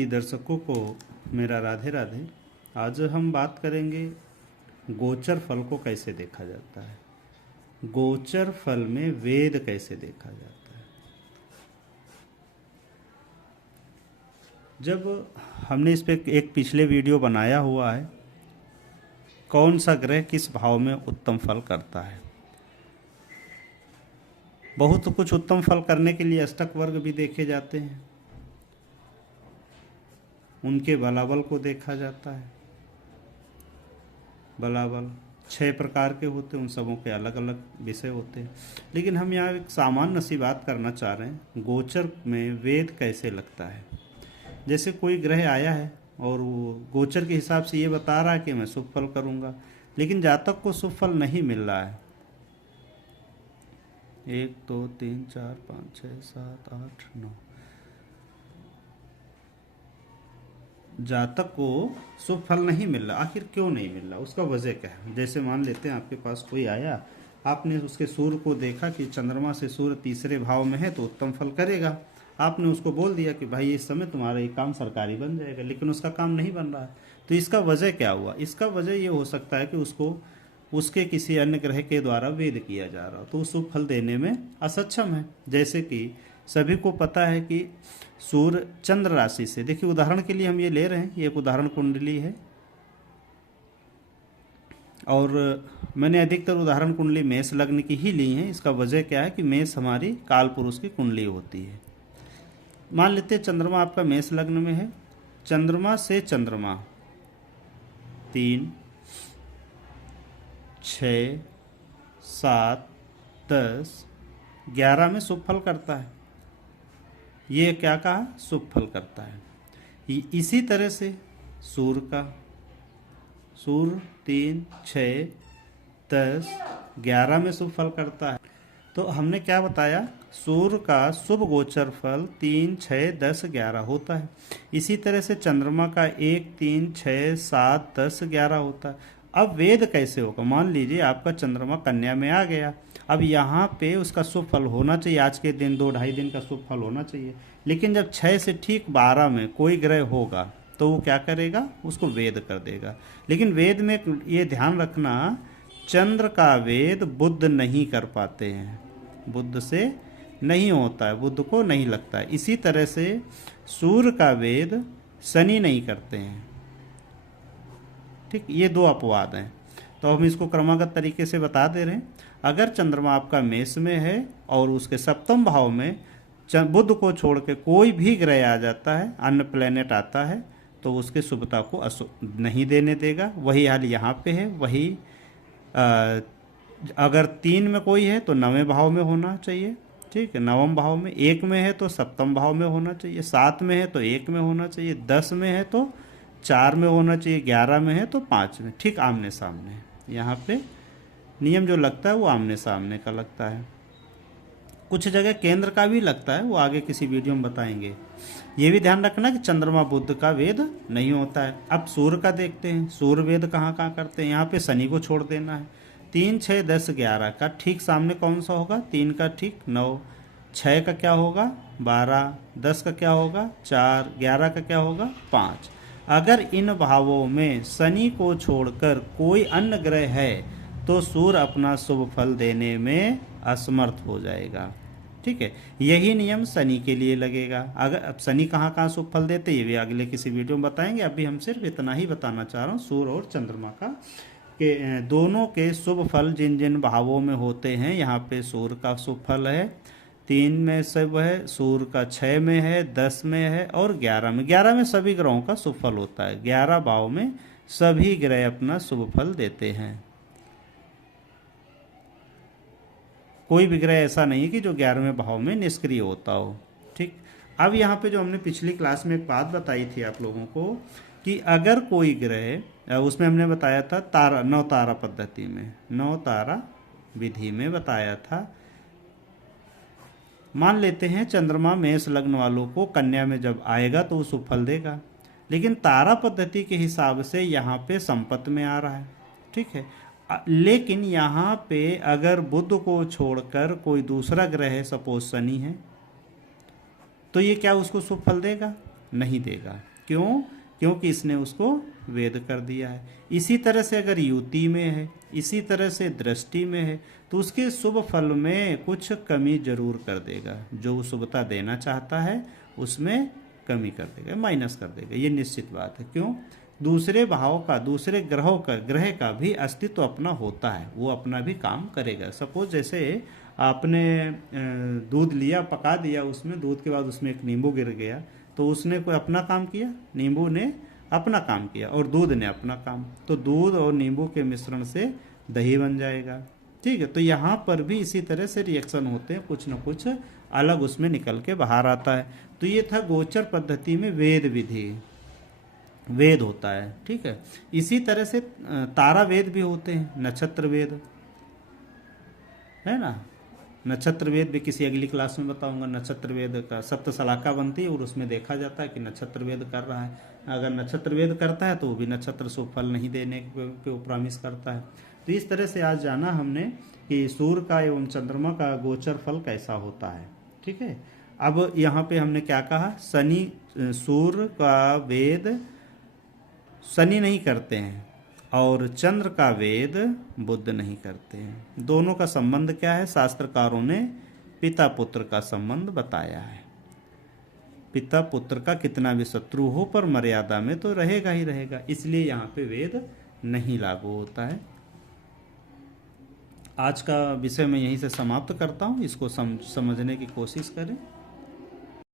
सभी दर्शकों को मेरा राधे राधे। आज हम बात करेंगे गोचर फल को कैसे देखा जाता है, गोचर फल में वेद कैसे देखा जाता है। जब हमने इस पे एक पिछले वीडियो बनाया हुआ है, कौन सा ग्रह किस भाव में उत्तम फल करता है। बहुत कुछ उत्तम फल करने के लिए अष्टक वर्ग भी देखे जाते हैं, उनके बलाबल को देखा जाता है। बलाबल 6 प्रकार के होते हैं, उन सबों के अलग अलग विषय होते हैं। लेकिन हम यहाँ एक सामान्य सी बात करना चाह रहे हैं, गोचर में वेद कैसे लगता है। जैसे कोई ग्रह आया है और वो गोचर के हिसाब से ये बता रहा है कि मैं शुभ फल करूँगा, लेकिन जातक को शुभ फल नहीं मिल रहा है। 1 2 3 4 5 6 7 8 9 जातक को शुभ फल नहीं मिल रहा। आखिर क्यों नहीं मिल रहा, उसका वजह क्या है। जैसे मान लेते हैं आपके पास कोई आया, आपने उसके सूर्य को देखा कि चंद्रमा से सूर्य तीसरे भाव में है तो उत्तम फल करेगा। आपने उसको बोल दिया कि भाई इस समय तुम्हारा ये काम सरकारी बन जाएगा, लेकिन उसका काम नहीं बन रहा है। तो इसका वजह क्या हुआ। इसका वजह ये हो सकता है कि उसको उसके किसी अन्य ग्रह के द्वारा वेद किया जा रहा हो, तो शुभ फल देने में असक्षम है। जैसे कि सभी को पता है कि सूर्य चंद्र राशि से, देखिए उदाहरण के लिए हम ये ले रहे हैं, ये एक उदाहरण कुंडली है और मैंने अधिकतर उदाहरण कुंडली मेष लग्न की ही ली है। इसका वजह क्या है कि मेष हमारी काल पुरुष की कुंडली होती है। मान लेते हैं चंद्रमा आपका मेष लग्न में है, चंद्रमा से चंद्रमा 3 6 7 10 11 में शुभ फल करता है। ये क्या कहा, शुभ फल करता है। इसी तरह से सूर्य का, सूर्य 3 6 10 11 में शुभ फल करता है। तो हमने क्या बताया, सूर्य का शुभ गोचर फल 3 6 10 11 होता है। इसी तरह से चंद्रमा का 1 3 6 7 10 11 होता है। अब वेद कैसे होगा। मान लीजिए आपका चंद्रमा कन्या में आ गया, अब यहाँ पे उसका शुभ फल होना चाहिए, आज के दिन 2-2.5 दिन का शुभ फल होना चाहिए। लेकिन जब 6 से ठीक 12 में कोई ग्रह होगा तो वो क्या करेगा, उसको वेद कर देगा। लेकिन वेद में ये ध्यान रखना, चंद्र का वेद बुध नहीं कर पाते हैं, बुध से नहीं होता है, बुध को नहीं लगता है। इसी तरह से सूर्य का वेद शनि नहीं करते हैं। ठीक, ये 2 अपवाद हैं। तो हम इसको क्रमागत तरीके से बता दे रहे हैं। अगर चंद्रमा आपका मेष में है और उसके सप्तम भाव में बुध को छोड़ के कोई भी ग्रह आ जाता है, अन्य प्लेनेट आता है, तो उसके शुभता को नहीं देने देगा। वही हाल यहाँ पे है। वही अगर 3 में कोई है तो 9वें भाव में होना चाहिए। ठीक है, 9वें भाव में, 1 में है तो सप्तम भाव में होना चाहिए, 7 में है तो 1 में होना चाहिए, 10 में है तो 4 में होना चाहिए, 11 में है तो 5 में। ठीक आमने सामने। यहाँ पे नियम जो लगता है वो आमने सामने का लगता है। कुछ जगह केंद्र का भी लगता है, वो आगे किसी वीडियो में बताएंगे। ये भी ध्यान रखना कि चंद्रमा बुध का वेद नहीं होता है। अब सूर्य का देखते हैं, सूर्य वेद कहाँ कहाँ करते हैं। यहाँ पे शनि को छोड़ देना है। 3 6 10 11 का ठीक सामने कौन सा होगा, 3 का ठीक 9, 6 का क्या होगा 12, 10 का क्या होगा 4, 11 का क्या होगा 5। अगर इन भावों में शनि को छोड़कर कोई अन्य ग्रह है तो सूर्य अपना शुभ फल देने में असमर्थ हो जाएगा। ठीक है, यही नियम शनि के लिए लगेगा। अगर अब शनि कहाँ कहाँ शुभ फल देते ये भी अगले किसी वीडियो में बताएंगे। अभी हम सिर्फ इतना ही बताना चाह रहा हूँ सूर्य और चंद्रमा का, के दोनों के शुभ फल जिन जिन भावों में होते हैं। यहाँ पे सूर्य का शुभ फल है 3 में शुभ है, सूर्य का 6 में है, 10 में है और 11 में। 11 में सभी ग्रहों का शुभ फल होता है। 11 भाव में सभी ग्रह अपना शुभ फल देते हैं। कोई भी ग्रह ऐसा नहीं है कि जो 11वें भाव में निष्क्रिय होता हो। ठीक, अब यहाँ पे जो हमने पिछली क्लास में एक बात बताई थी आप लोगों को कि अगर कोई ग्रह, उसमें हमने बताया था तारा 9 तारा पद्धति में, 9 तारा विधि में बताया था। मान लेते हैं चंद्रमा मेष लग्न वालों को कन्या में जब आएगा तो वो शुभ फल देगा, लेकिन तारा पद्धति के हिसाब से यहाँ पे संपत्ति में आ रहा है। ठीक है, लेकिन यहाँ पे अगर बुध को छोड़कर कोई दूसरा ग्रह है, सपोज शनि है, तो ये क्या उसको शुभ फल देगा, नहीं देगा। क्यों? क्योंकि इसने उसको वेद कर दिया है। इसी तरह से अगर युति में है, इसी तरह से दृष्टि में है, तो उसके शुभ फल में कुछ कमी जरूर कर देगा। जो वो शुभता देना चाहता है उसमें कमी कर देगा, माइनस कर देगा, ये निश्चित बात है। क्यों? दूसरे भाव का, दूसरे ग्रह का भी अस्तित्व अपना होता है, वो अपना भी काम करेगा। सपोज जैसे आपने दूध लिया, पका दिया, उसमें दूध के बाद उसमें एक नींबू गिर गया, तो उसने कोई अपना काम किया, नींबू ने अपना काम किया और दूध ने अपना काम, तो दूध और नींबू के मिश्रण से दही बन जाएगा। ठीक है, तो यहाँ पर भी इसी तरह से रिएक्शन होते हैं, कुछ न कुछ अलग उसमें निकल के बाहर आता है। तो ये था गोचर पद्धति में वेद विधि, वेद होता है। ठीक है, इसी तरह से तारा वेद भी होते हैं, नक्षत्र वेद है ना। नक्षत्र वेद भी किसी अगली क्लास में बताऊंगा। नक्षत्र वेद का सप्तशलाका बनती है और उसमें देखा जाता है कि नक्षत्र वेद कर रहा है। अगर नक्षत्र वेद करता है तो वो भी नक्षत्र शुभ फल नहीं देने पे प्रॉमिस करता है। तो इस तरह से आज जाना हमने कि सूर्य का एवं चंद्रमा का गोचर फल कैसा होता है। ठीक है, अब यहाँ पे हमने क्या कहा, शनि, सूर्य का वेद शनि नहीं करते हैं और चंद्र का वेद बुध नहीं करते हैं। दोनों का संबंध क्या है? शास्त्रकारों ने पिता पुत्र का संबंध बताया है। पिता पुत्र का कितना भी शत्रु हो पर मर्यादा में तो रहेगा ही रहेगा, इसलिए यहाँ पे वेद नहीं लागू होता है। आज का विषय मैं यहीं से समाप्त करता हूँ, इसको समझने की कोशिश करें।